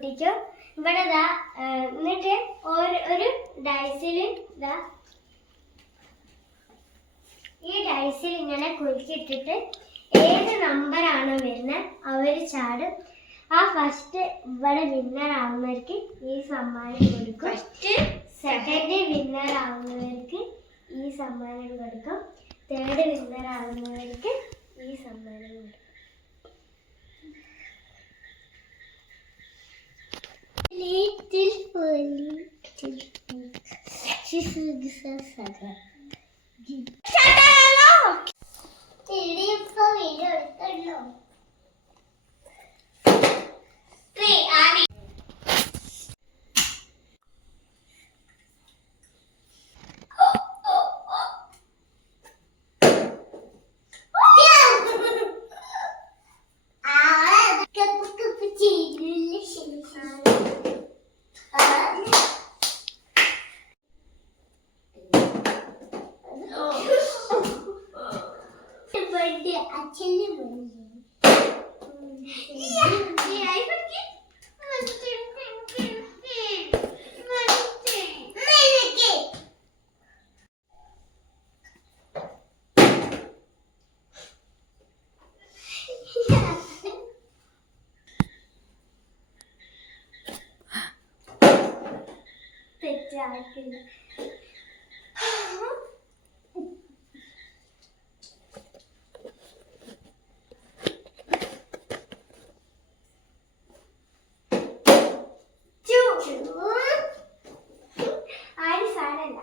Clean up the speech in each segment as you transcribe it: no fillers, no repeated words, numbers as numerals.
പൊട്ടിക്കും. ഇവിടെ ഇതാ എന്നിട്ട് ഒരു ഡൈസിൽ ഇതാ ഈ ഡൈസിൽ ഇങ്ങനെ കുലുക്കിയിട്ടിട്ട് ഏത് നമ്പറാണോ വരുന്നത് അവർ ചാടും. ആ ഫസ്റ്റ് ഇവിടെ വിന്നർ ആവുന്നവർക്ക് ഈ സമ്മാനം കൊടുക്കും. സെക്കൻഡ് വിന്നർ ആവുന്നവർക്ക് ഈ സമ്മാനം കൊടുക്കും. തേർഡ് വിന്നർ ആവുന്നവർക്ക് ഈ സമ്മാനം കൊടുക്കും. തെറ്റാക്കില്ല. ആരും സാരല്ല.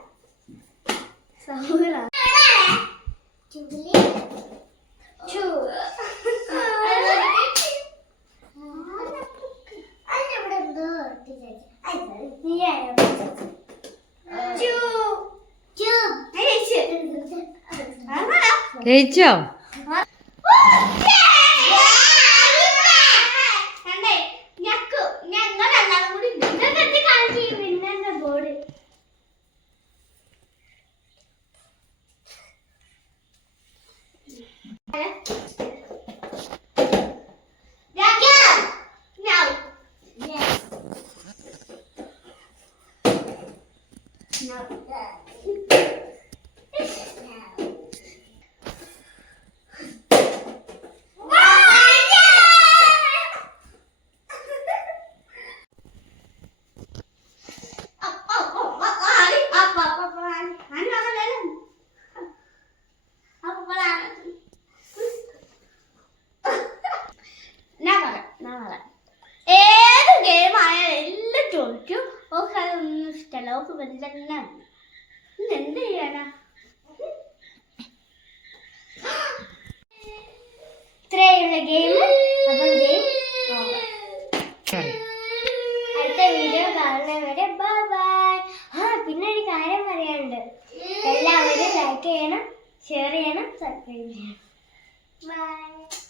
ജയിച്ചോ? ഏത് ഗെയിം ആയാലും എല്ലാം ചോദിക്കും. ഓക്കെ അതൊന്നും ഇഷ്ടമല്ല. ഓക്ക് തന്നെ എന്ത് ചെയ്യാനാ? ഇത്രയുള്ള ഗെയിം. അപ്പം ഗെയിം അടുത്ത വീഡിയോ കാണുന്നവരെ ബൈ ബൈ. പിന്നെ ഒരു കാര്യം പറയാനുണ്ട്. എല്ലാവരും ലൈക്ക് ചെയ്യണം, ഷെയർ ചെയ്യണം, സബ്സ്ക്രൈബ് ചെയ്യണം. ബൈ.